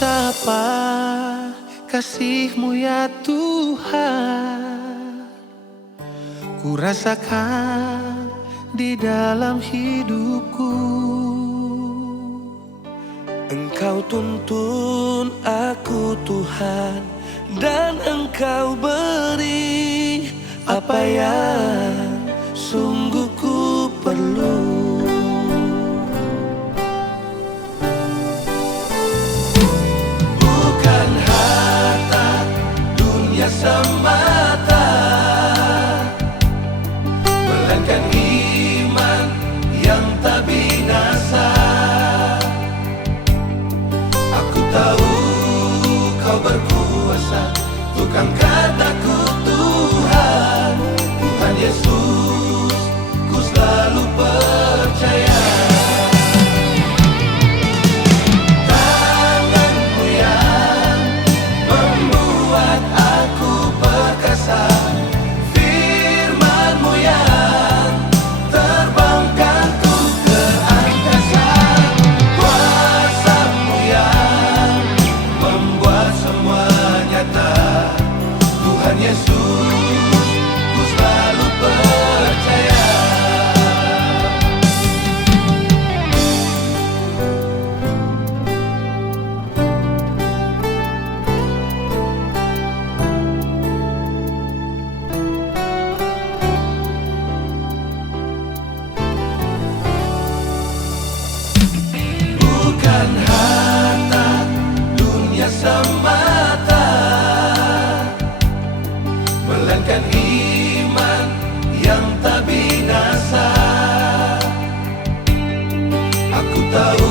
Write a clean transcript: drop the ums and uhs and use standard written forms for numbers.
Betapa kasih-Mu ya Tuhan, ku rasakan di dalam hidupku. Engkau tuntun aku Tuhan, dan Engkau beri apa yang sungguh ku perlu. Bukan harta dunia semata, melainkan iman yang tak binasa. Aku tahu Kau berkuasa, tukang kataku Tuhan, Tuhan Yesus, ku selalu percaya. Tangan-Mu yang membuat aku perkasa, firman-Mu yang terbangkanku ke angkasa, kuasa-Mu yang membuat semua nyata. Tuhan Yesus, ku selalu percaya. Bukan harta dunia semata, melainkan iman yang tak binasa. Aku tahu